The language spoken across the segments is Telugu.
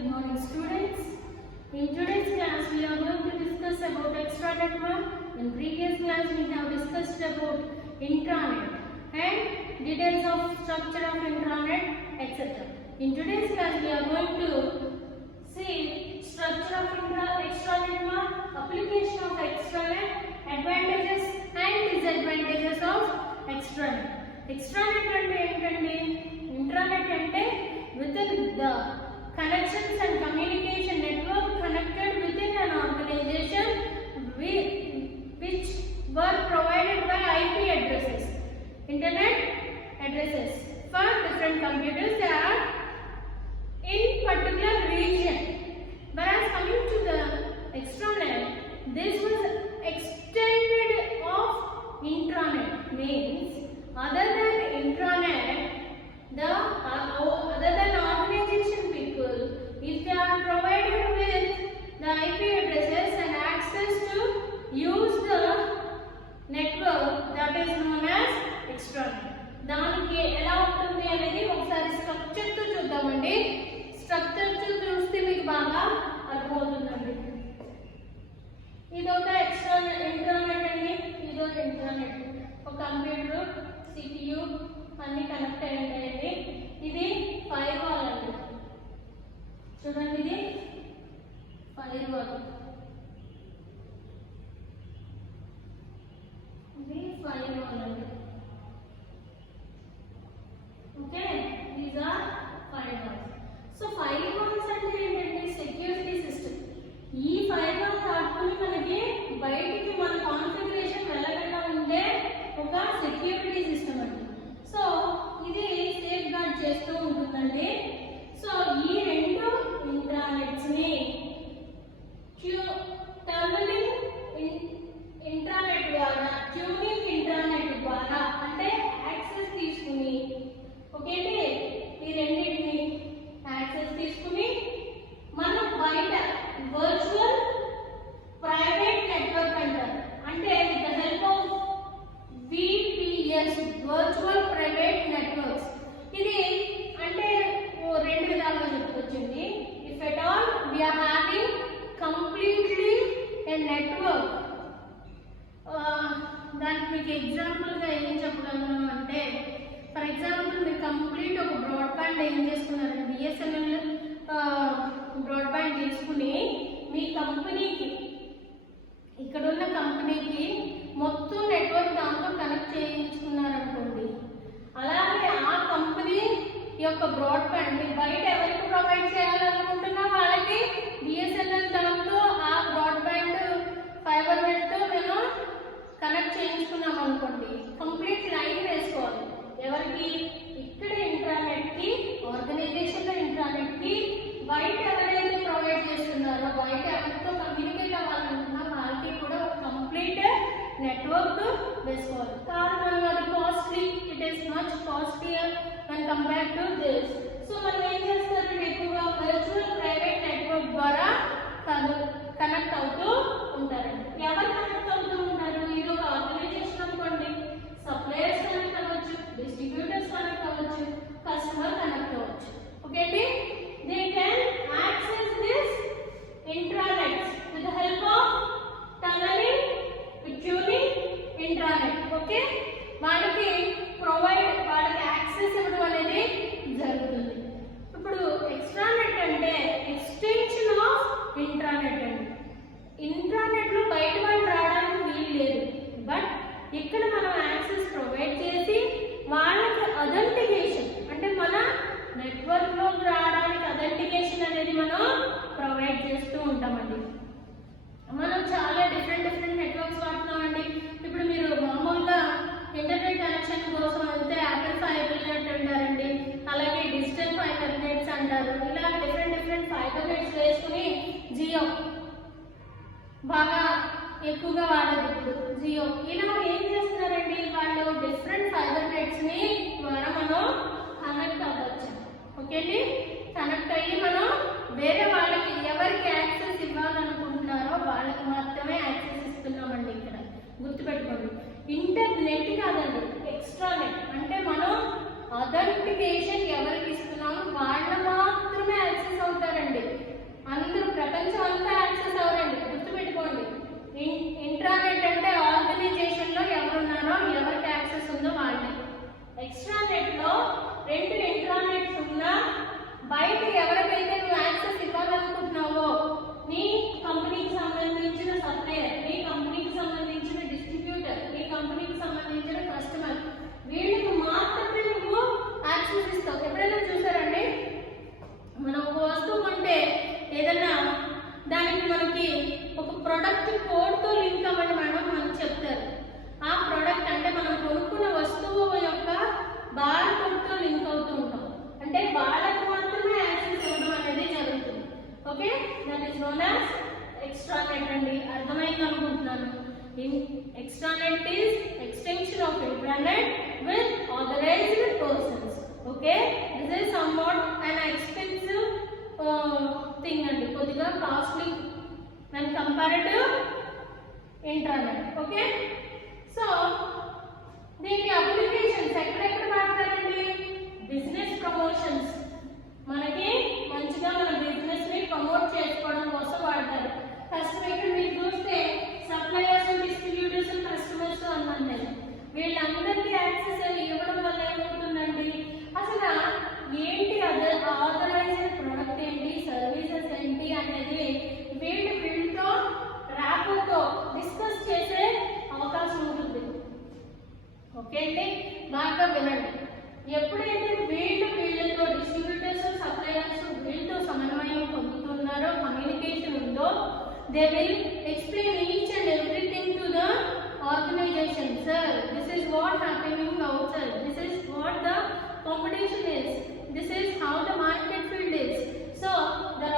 Good morning, students. In today's class, we are going to discuss about extra network. In previous class, we have discussed about intranet and details of structure of intranet, etc. In today's class, we are going to see structure of extra network, application of extranet, advantages and disadvantages of extranet. Extranet అంటే ఏంటండి? ఇంట్రానెట్ అంటే within the connections and communication network connected within an organization which were provided by IP addresses, internet addresses for different computers that are in particular region. Whereas coming to the extranet, this was extended of intranet, means other than intranet, other than organization people, if they are provided with the IP addresses and access to use the network, that is known as extranet. దానికి ఎలా ఉంటుంది అనేది ఒకసారి స్ట్రక్చర్ తో చూద్దామండి. స్ట్రక్చర్ తో చూస్తే మీకు బాగా అర్థమవుతుందండి. ఇదొక ఇంటర్నెట్ అండి, ఇదొక ఇంటర్నెట్. ఒక కంప్యూటర్, CPU అన్ని కనెక్ట్ అయి ఉంటాయండి. ఇది ఫైర్ వాల్ అండి, చూడండి, ఇది ఫైర్ వాల్, ఇది ఫైర్ వాల్ అండి. Okay, these are firewalls. So firewalls అంటే ఏంటంటే సెక్యూరిటీ సిస్టమ్. ఈ ఫైర్ వాల్ దాటుకుని మనకి బయటికి మన కాన్ఫిగరేషన్ వెళ్ళకుండా ఉండే ఒక సెక్యూరిటీ సిస్టమ్ అండి. సో ఇది సేఫ్ గార్డ్ చేస్తూ ఉంటుందండి. సో ఈ రెండు ఇంట్రానెట్స్ ని టర్నింగ్ ఇంట్రానెట్ ద్వారా, ట్యూనింగ్ ఇంట్రానెట్ ద్వారా అంటే యాక్సెస్ తీసుకుని, ఓకేంటి, ఈ రెండింటిని యాక్సెస్ తీసుకుని మనం బయట వర్చువల్ ప్రైవేట్ నెట్వర్క్ అంటారు. అంటే with the help of VPS, virtual private networks. ఇది అంటే రెండు విధాలుగా చెప్పుకొచ్చింది. If at all we are having completely a network, దానికి మీకు ఎగ్జాంపుల్ గా ఏం చెప్పగలను అంటే, ఫర్ ఎగ్జాంపుల్ మీరు కంప్లీట్ ఒక బ్రాడ్బ్యాండ్ ఏం చేసుకున్నారంటే BSNL బ్రాడ్బ్యాండ్ తీసుకుని మీ కంపెనీకి, ఇక్కడున్న కంపెనీకి మొత్తం నెట్వర్క్ దాంతో కనెక్ట్ చేయించుకున్నారనుకోండి. అలాగే ఆ కంపెనీ యొక్క బ్రాడ్బ్యాండ్ మీరు బయట ఎవరికి ప్రొవైడ్ చేయాలనుకుంటున్నా వాళ్ళకి BSNL దాంతో ఆ బ్రాడ్బ్యాండ్ ఫైబర్ నెట్తో మేము కనెక్ట్ చేయించుకున్నాం అనుకోండి. కంప్లీట్ లైన్ వేసుకోవాలి. ఎవరికి? ఇక్కడ ఇంట్రానెట్కి, ఆర్గనైజేషన్లో ఇంట్రానెట్కి, బయట ఎవరైతే ప్రొవైడ్ చేస్తున్నారో, బయట ఎవరితో కమ్యూనికేట్ అవ్వాలనుకున్నారో వాళ్ళకి కూడా ఒక కంప్లీట్ నెట్వర్క్ వేసుకోవాలి. కారణం అది costly, it is much costlier when compared to this. So మనం ఏం చేస్తారంటే ఎక్కువగా వర్చువల్ ప్రైవేట్ నెట్వర్క్ ద్వారా కనెక్ట్ అవుతూ ఉంటారండి. ఎవరు కనెక్ట్ అవుతూ ఉంటారు? ఇది ఒక ఆర్గనైజేషన్ అనుకోండి, సప్లయర్స్ కనెక్ట్ అవ్వచ్చు, డిస్ట్రిబ్యూటర్స్ కనెక్ట్ అవ్వచ్చు, కస్టమర్ కనెక్ట్ అవ్వచ్చు. ఓకే అండి, they can access this intranets with the help of tunneling, tuning intranet. Okay, వాళ్ళకి యాక్సెస్ ఇవ్వడం అనేది జరుగుతుంది. ఇప్పుడు ఎక్స్ట్రానెట్ అంటే ఎక్స్టెన్షన్ ఆఫ్ ఇంట్రానెట్ అండి. ఇంట్రానెట్ లో బయట వాళ్ళు రావడానికి వీలు లేదు, బట్ ఇక్కడ మనం యాక్సెస్ ప్రొవైడ్ చేసి వాళ్ళకి అథెంటికేషన్ అంటే మన నెట్వర్క్ లోకి రావడానికి అథెంటికేషన్ అనేది మనం ప్రొవైడ్ చేస్తూ ఉంటామండి. మనం చాలా డిఫరెంట్ నెట్వర్క్స్ వాడుతున్నామండి. ఇప్పుడు మీరు మామూలుగా ఇంటర్నెట్ కనెక్షన్ కోసం అయితే యాపిల్ ఫైబర్ నెట్ అంటారండి, అలాగే డిజిటల్ ఫైబర్ నెట్స్ అంటారు. ఇలా డిఫరెంట్ ఫైబర్ నెట్స్ వేసుకుని జియో బాగా ఎక్కువగా వాడేది ఇప్పుడు జియో. ఇలా ఏం చేస్తున్నారండి, వాళ్ళు డిఫరెంట్ ఫైబర్ నెట్స్ ని ద్వారా మనం కనెక్ట్ అవ్వచ్చు. ఓకే అండి, కనెక్ట్ అయ్యి మనం వేరే వాళ్ళకి ఎవరికి యాక్సెస్ ఇవ్వాలనుకుంటున్నారో వాళ్ళకి మాత్రమే యాక్సెస్ ఇస్తున్నామండి. ఇక్కడ గుర్తుపెట్టుకోండి, ఇంటర్నెట్ కాదండి, ఎక్స్ట్రానెట్ అంటే మనం అథెంటికేషన్ ఎవరికి ఇస్తున్నామో వాళ్ళ మాత్రమే యాక్సెస్ అవుతారండి. 2 ఇంట్రానెట్స్ ఉన్నా బయట ఎవరికైతే నువ్వు యాక్సెస్ ఇవ్వాలనుకుంటున్నావో నీ కంపెనీకి సంబంధించిన సప్లయర్, నీ కంపెనీకి సంబంధించిన డిస్ట్రిబ్యూటర్, నీ కంపెనీకి సంబంధించిన కస్టమర్, వీళ్ళకి మాత్రమే నువ్వు యాక్సెస్ ఇస్తావు. ఎప్పుడైనా చూసారండి, మనం ఒక వస్తువు కొంటే ఏదన్నా దానికి మనకి ఒక ప్రొడక్ట్ కోడ్తో లింక్ అవ్వడం మేడం మనకు చెప్తారు. ఆ ప్రొడక్ట్ అంటే మనం కొనుక్కున్న వస్తువు యొక్క బార్ కోడ్తో లింక్ అవుతూ ఉంటాం. అంటే వాళ్ళకి మాత్రమే యాక్సెస్ ఇవ్వడం అనేది జరుగుతుంది. Okay, that is known as extranet అండి. అర్థమైంది అనుకుంటున్నాను. Extranet is extension of intranet with authorized persons. Okay, this is somewhat an expensive thing అండి, కొద్దిగా costly when compared to intranet. Okay, so దీని అప్లికేషన్స్ ఎక్కడెక్కడ వాడతారండి? బిజినెస్ ప్రమోషన్స్, మనకి మంచిగా మన బిజినెస్ ని ప్రమోట్ చేసుకోవడం కోసం వాడతారు. కస్టమర్ ఇక్కడ మీరు చూస్తే సప్లయర్స్, డిస్ట్రిబ్యూటర్స్, కస్టమర్స్ అన్నాను నేను. వీళ్ళందరికీ యాక్సెస్ ఇవ్వడం వల్ల ఏమవుతుందండి, అసలు ఏంటి ఆథరైజ్డ్ ప్రొడక్ట్ ఏంటి, సర్వీసెస్ ఏంటి అనేది వీళ్ళతో ర్యాపోతో డిస్కస్ చేసే అవకాశం ఉంటుంది. ఓకే అండి, బాగా వినండి. ఎప్పుడైతే వీళ్ళతో డిస్ట్రిబ్యూటర్స్, సప్లయర్స్ వీళ్ళతో సమన్వయం పొందుతున్నారో, కమ్యూనికేషన్ ఉందో, they will explain each and everything to the organization. Sir, this is what happening outside, this is what the competition is, this is how the market field is. So the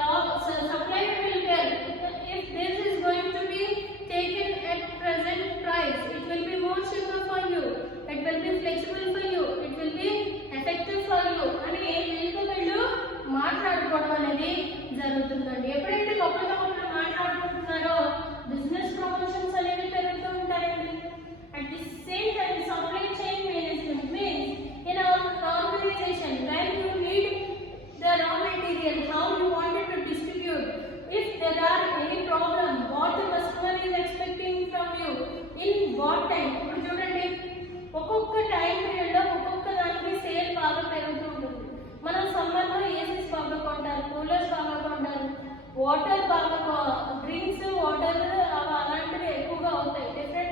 supplier will tell if this is going to be taken at present price, it will be more cheaper for you, it will be flexible for you, it will be effective for you అని వీళ్ళు మాట్లాడుకోవడం అనేది జరుగుతుందండి. ఎప్పుడైతే ఒకరితో ఒకరు మాట్లాడుకుంటున్నారో బిజినెస్ ప్రమోషన్స్ అనేవి పెరుగుతూ ఉంటాయండి. At the same time, supply chain management means in our organization when you need the raw material, how you wanted to distribute, if there are any problem, what the customer is expecting from you, in what time. ఇప్పుడు చూడండి, ఒక్కొక్క టైం పీరియడ్ లో ఒక్కొక్క దానికి సేల్ బాగా పెరుగుతూ ఉంటుంది. మనం సమ్మర్ లో ఏసీస్ బాగా కొంటారు, కూలర్స్ బాగా కొంటారు, వాటర్ బాగా, డ్రింక్స్ వాటర్ అలాంటివి ఎక్కువగా అవుతాయి. డిఫరెంట్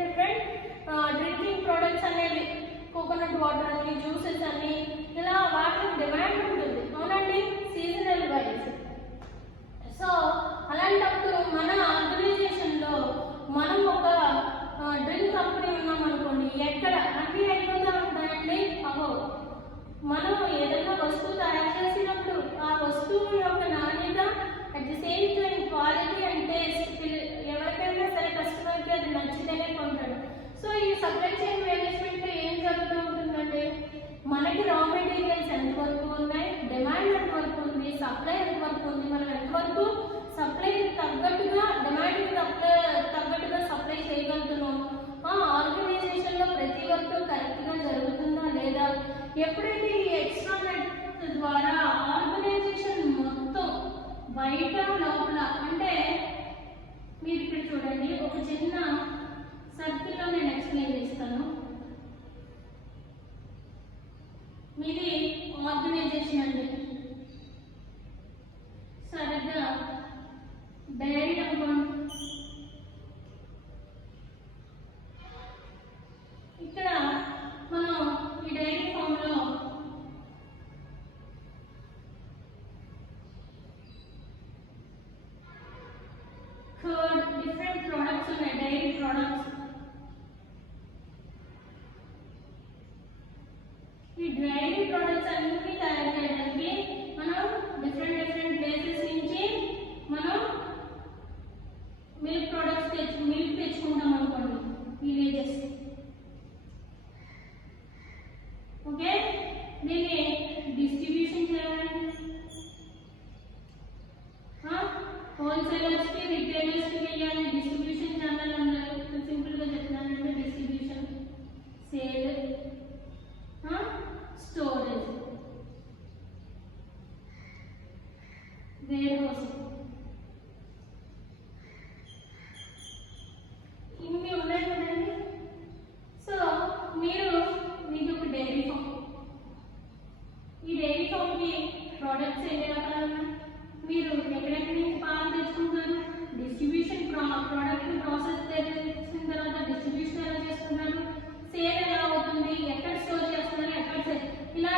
డ్రింకింగ్ ప్రొడక్ట్స్ అనేవి, కోకోనట్ వాటర్ అని, జ్యూసెస్ అని, ఇలా వాటికి డిమాండ్ ఉంటుంది. అవునండి, సీజనల్ వైజ్. సో అలాంటప్పుడు మన ఆర్గనైజేషన్లో మనం ఒక డ్రింక్ కంపెనీ ఉన్నాం అనుకోండి, ఎక్కడ అన్నీ అయిపోతూ ఉంటాయండి. మనం ఏదైనా వస్తువు తయారు చేసినప్పుడు ఆ వస్తువు యొక్క నాణ్యత, at the same time quality and taste, ఎవరికైనా సరే కస్టమర్కి అది నచ్చితేనే కొంటాడు. సో ఈ సప్లై చైన్ మేనేజ్మెంట్లో ఏం జరుగుతూ ఉంటుందంటే, మనకి రా మెటీరియల్స్ ఎంతవరకు ఉన్నాయి, డిమాండ్ ఎంతవరకు ఉంది, సప్లై ఎంతవరకు ఉంది, మనం ఎంతవరకు సప్లై తగ్గట్టుగా, డిమాండ్కి తగ్గట్టుగా సప్లై చేయగలుగుతున్నాం, ఆర్గనైజేషన్లో ప్రతి వర్క్ కరెక్ట్గా జరుగుతుందా లేదా. ఎప్పుడైతే ఈ ఎక్స్ట్రానెట్ ద్వారా ఆర్గనైజేషన్ మొత్తం బయట లోపల, అంటే మీరు ఇక్కడ చూడండి, ఒక చిన్న సర్కిల్లో నేను ఎక్స్ప్లెయిన్ చేస్తాను. మీది ఆర్గనైజేషన్ అండి, సరిగ్గా డైరీ అనుకోండి. ఇక్కడ మనం ఈ డైరీ ఫామ్లో డిఫరెంట్ ప్రోడక్ట్స్ ఉన్నాయి, డైరీ ప్రోడక్ట్స్. ఈ డైరీ ప్రోడక్ట్స్ అన్నిటినీ తయారు చేయడానికి మనం డిఫరెంట్ ప్లేసెస్ నుంచి మనం మిల్క్ తెచ్చుకుంటాం అనుకోండి, విలేజెస్. ఓకే, దీన్ని డిస్ట్రిబ్యూషన్ చేయాలి, హోల్సేలర్స్కి, రిటైలర్స్కి వెళ్ళాలి. డిస్ట్రిబ్యూషన్ ఛానల్ అందరూ సింపుల్గా చెప్తున్నానంటే distribution, sale, storage, warehousing, ఇన్ని ఉన్నాయి కదండి. సో మీకు ఒక dairy farm,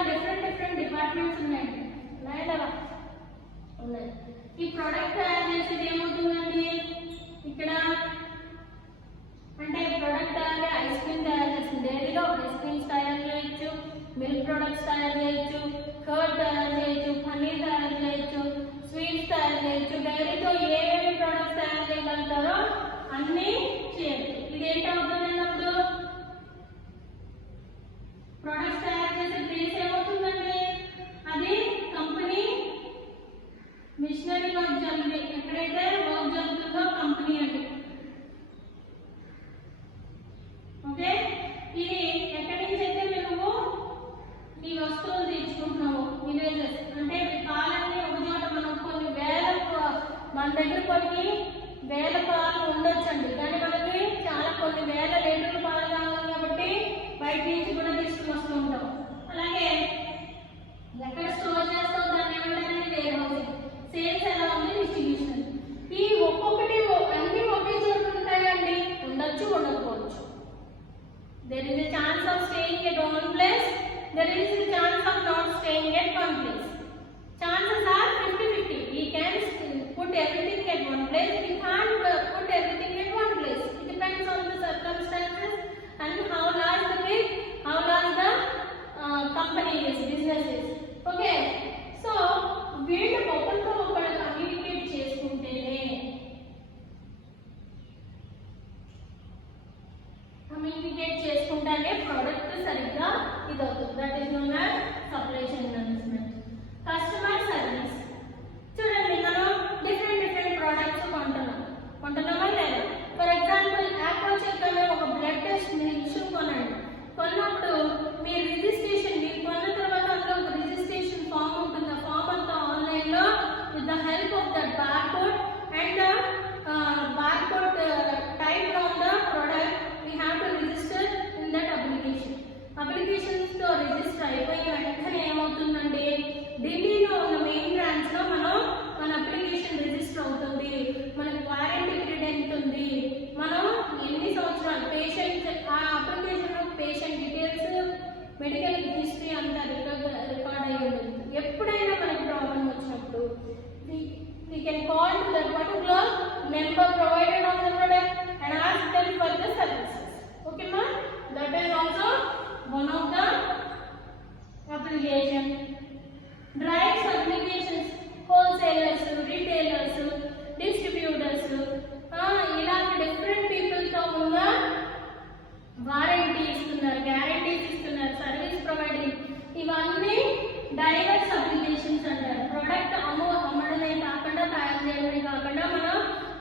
different different departments ఉన్నాయండి, ఉన్నాయా లేదా? ఉన్నాయి. ఈ ప్రోడక్ట్ తయారు చేసేది ఏమవుతుందండి, ఇక్కడ అంటే ప్రోడక్ట్ తయారు ఐస్ క్రీమ్ తయారు చేస్తుంది, డైరీలో ఐస్ క్రీమ్స్ తయారు చేయొచ్చు, మిల్క్ ప్రొడక్ట్స్ తయారు చేయొచ్చు, కర్డ్ తయారు చేయొచ్చు, పన్నీర్ తయారు చేయొచ్చు, స్వీట్స్ తయారు చేయొచ్చు. డైరీతో ఏమేమి ప్రొడక్ట్స్ తయారు చేయగలుగుతారో అన్నీ చేయొచ్చు. ఇది ఏంటవుతుంది అన్నప్పుడు ప్రొడక్ట్స్ తయారు చేసే ప్లేస్ ఏమవుతుందండి, అది కంపెనీ మిషనరీ వర్క్ జరుగుతుంది, ఎక్కడైతే వర్క్ జరుగుతుందో కంపెనీ అండి. ఓకే, ఇది ఎక్కడి నుంచి అయితే మేము ఈ వస్తువులు తెచ్చుకుంటున్నాము, విలేజెస్ అంటే పాలన్నీ ఒక చోట మనం కొన్ని వేల మన దగ్గర కొన్ని వేల పాలు ఉండొచ్చండి, కానీ మనకి చాలా కొన్ని వేల లీటర్ల పాలు కావాలి కాబట్టి బయట నుంచి కూడా తీసుకుని వస్తూ ఉంటాం. అలాగే ఎక్కడ స్టోర్ చేస్తాం దాన్ని ఏమంటే వేర్ హౌసింగ్, సేల్స్ ఎలా ఉంది డిస్ట్రిబ్యూషన్. ఈ ఒక్కొక్కటి అన్ని ఒకే చోట ఉంటాయండి, ఉండొచ్చు ఉండకపోవచ్చు. There is a chance of staying at one place, there is a chance of not staying at one place. Chances are 50-50. We can put everything at one place, we can't put everything at one place. It depends on the circumstances and how large the big, how large the company is, business is. Okay, so వీళ్ళు ఒకరితో ఒకరు కమ్యూనికేట్ చేసుకుంటేనే ప్రోడక్ట్ సరిగ్గా ఇది అవుతుంది. That is known as supply chain management. Customer service చూడండి, మనం డిఫరెంట్ ప్రోడక్ట్స్ కొంటున్నామా లేదా? ఫర్ ఎగ్జాంపుల్ ఆక్వాచెక్ అనే ఒక బ్లడ్ టెస్ట్ మిషన్ కొనండి. కొన్నప్పుడు మీ రిజిస్ట్రేషన్ మీరు కొన్న తర్వాత అందులో ఒక రిజిస్ట్రేషన్ ఫామ్ ఉంటుంది. ఆ ఫామ్ అంతా ఆన్లైన్లో with the help of that barcode and barcode type on the product we have to register in that application. అప్లికేషన్స్తో రిజిస్టర్ అయిపోయిన వెంటనే ఏమవుతుందండి, ఢిల్లీలో ఉన్న మెయిన్ బ్రాంచ్లో మన అప్లికేషన్ రిజిస్టర్ అవుతుంది. మనకి వారంటీ పీరియడ్ ఎంత ఉంది, మనం ఎన్ని సంవత్సరాలు పేషెంట్ ఆ అప్లికేషన్లో పేషెంట్ డీటెయిల్స్ మెడికల్ హిస్టరీ అంతా రికార్డ్ అయ్యి ఉంటుంది. ఎప్పుడైనా మనకి ప్రాబ్లం వచ్చినప్పుడు we can call to that particular member provided on the product and ask them for the services. Okay ma, that is also one of the application. Drives applications, wholesalers, retailers, distributors, ఇలాంటి డిఫరెంట్ పీపుల్తో ఉన్న వారంటీ ఇస్తున్నారు, గ్యారంటీస్ ఇస్తున్నారు, సర్వీస్ ప్రొవైడింగ్, ఇవన్నీ డైవర్స్ అప్లికేషన్స్ అంటారు. ప్రోడక్ట్ అమ్మడమే కాకుండా, తయారు చేయడమే కాకుండా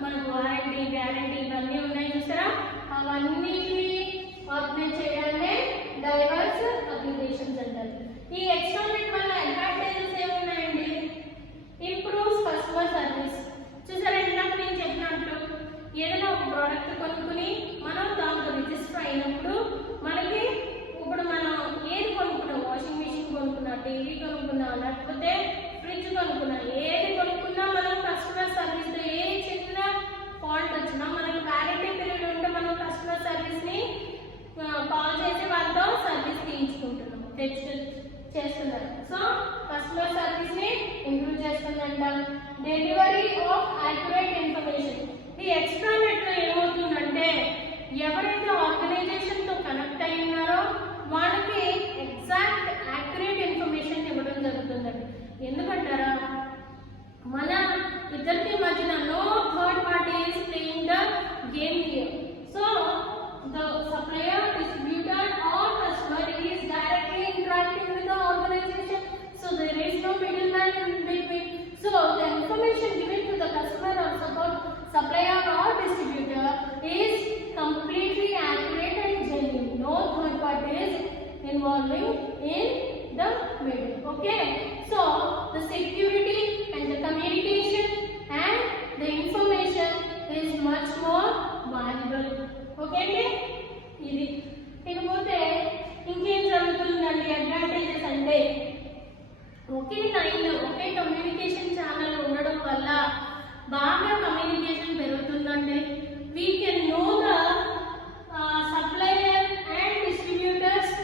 మనకు వారంటీ, గ్యారంటీ ఇవన్నీ ఉన్నాయి చూసారా, అవన్నిటిని ఆర్గనైజ్ చేయడాన్ని డైవర్స్ అప్లికేషన్స్ అంటారు. ఈ ఎక్స్టర్నెట్ వల్ల అడ్వాంటేజెస్ ఏమున్నాయండి, ఇంప్రూవ్స్ కస్టమర్ సర్వీస్. చూసారా, ఇందాక నేను చెప్పినట్టు ఏదైనా ఒక ప్రోడక్ట్ కొనుక్కుని మనం దాంతో రిజిస్టర్ అయినప్పుడు మనకి ఇప్పుడు మనం ఏది కొనుక్కున్నా, వాషింగ్ మిషన్ కొనుక్కున్నా, టీవీ కొనుక్కున్నా, లేకపోతే ఫ్రిడ్జ్ కొనుక్కున్నా, ఏది కొనుక్కున్నా మనం కస్టమర్ సర్వీస్తో ఏ చిన్న ఫాల్ట్ వచ్చినా మనకి వ్యారంటీ పీరియడ్ ఉంటే మనం కస్టమర్ సర్వీస్ని కాల్ చేసి వాళ్ళతో సర్వీస్ తీయించుకుంటున్నాం, చేస్తున్నారు. సో కస్టమర్ సర్వీస్ని ఇంప్రూవ్ చేస్తుందంటాం. Delivery of accurate information. ఈ ఎక్స్ట్రానెట్లో ఏమవుతుందంటే ఎవరైతే ఆర్గనైజేషన్తో కనెక్ట్ అయి ఉన్నారో వాళ్ళకి ఎగ్జాక్ట్ యాక్యురేట్ ఇన్ఫర్మేషన్ ఇవ్వడం జరుగుతుందండి. ఎందుకంటారా, మన ఇద్దరికి మధ్యన no third party is playing the game here. So the supplier, distributor or customer is directly interacting with the organization. So there is no middleman in between. So the information given to the customer or supplier or distributor is completely accurate and genuine. No third party is involving in the middle. Okay. So the security and the communication and the information is much more valuable. Okay. ఇది ఇకపోతే ఇంకేం జరుగుతుందండి అడ్వాంటేజెస్ అంటే, ఒకే లైన్, ఒకే కమ్యూనికేషన్ ఛానల్ ఉండడం వల్ల బాగా కమ్యూనికేషన్ పెరుగుతుందండి. We can know the supplier and distributors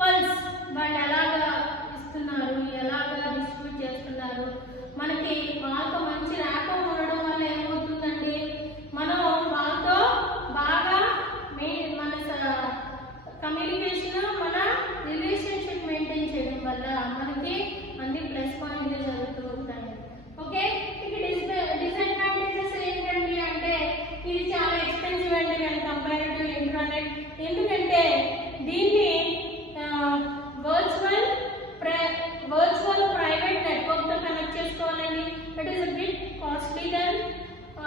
plus, వాళ్ళ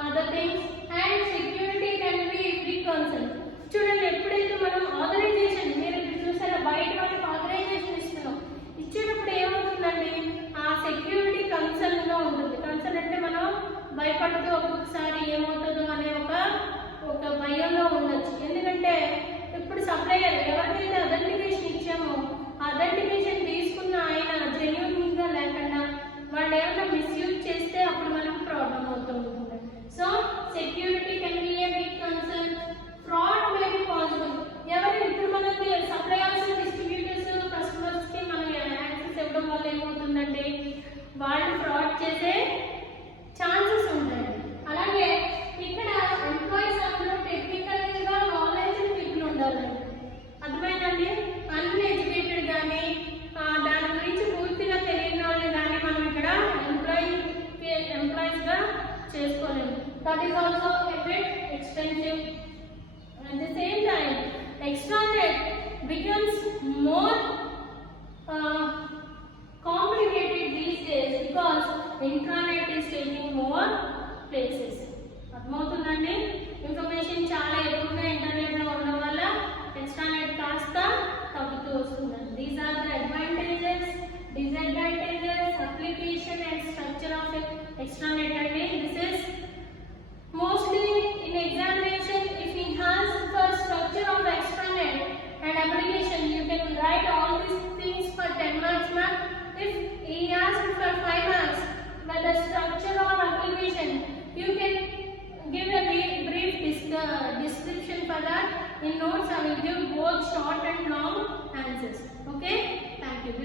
other things and security can be big concern. చూడండి, ఎప్పుడైతే మనం ఆథరైజేషన్, మీరు చూసారా బయట వాళ్ళకి ఆథరైజేషన్ ఇస్తున్నాం, ఇచ్చేటప్పుడు ఏమవుతుందండి, ఆ సెక్యూరిటీ కన్సర్న్ గా ఉంటుంది. కన్సర్న్ అంటే మనం భయపడుతూ ఒక్కొక్కసారి ఏమవుతుందో అనే ఒక భయంలో ఉండొచ్చు. ఎందుకంటే ఇప్పుడు సప్లయర్ ఎవరికైతే అథెంటికేషన్ ఇచ్చామో అథెంటికేషన్ తీసుకున్న ఆయన జెన్యూన్ గా లేకుండా వాళ్ళు ఏమైనా మిస్యూజ్ చేస్తే అప్పుడు మనకు ప్రాబ్లం అవుతుంది. So security can be a big concern. Fraud may be possible. ఎవరు ఇప్పుడు మనకి సప్లయర్స్, డిస్ట్రిబ్యూటర్స్, కస్టమర్స్ కి మనం యాక్సెస్ ఇవ్వడం వల్ల ఏమవుతుందండి, వాళ్ళు ఫ్రాడ్ చేసే ఛాన్సెస్ ఉంటాయి. అలాగే ఇక్కడ ఎంప్లాయీస్ అందరూ టెక్నికల్ గా నాలెడ్జ్ పీపుల్ ఉండాలండి. అర్థమైందండి? అన్ఎడ్యుకేటెడ్ కానీ దాని గురించి పూర్తిగా తెలియని వాళ్ళని కానీ మనం ఇక్కడ ఎంప్లాయీస్ గా చేసుకోలేము. That is also a bit expensive. At the same time, extranet becomes more complicated these days because intranet is taking more places. అర్థమవుతుందండి? ఇన్ఫర్మేషన్ చాలా ఎక్కువగా ఇంటర్నెట్ లో ఉండడం వల్ల ఎక్స్ట్రానెట్ కాస్త తగ్గుతూ వస్తుందండి. These are the advantages, disadvantages, application and structure of extranet అండి. This is mostly in examination. If he has the structure of extranet and application, you can write all these things for 10 marks mark. If he asks for 5 marks by the structure or application, you can give a brief description for that. In notes I will give both short and long answers. Okay, thank you.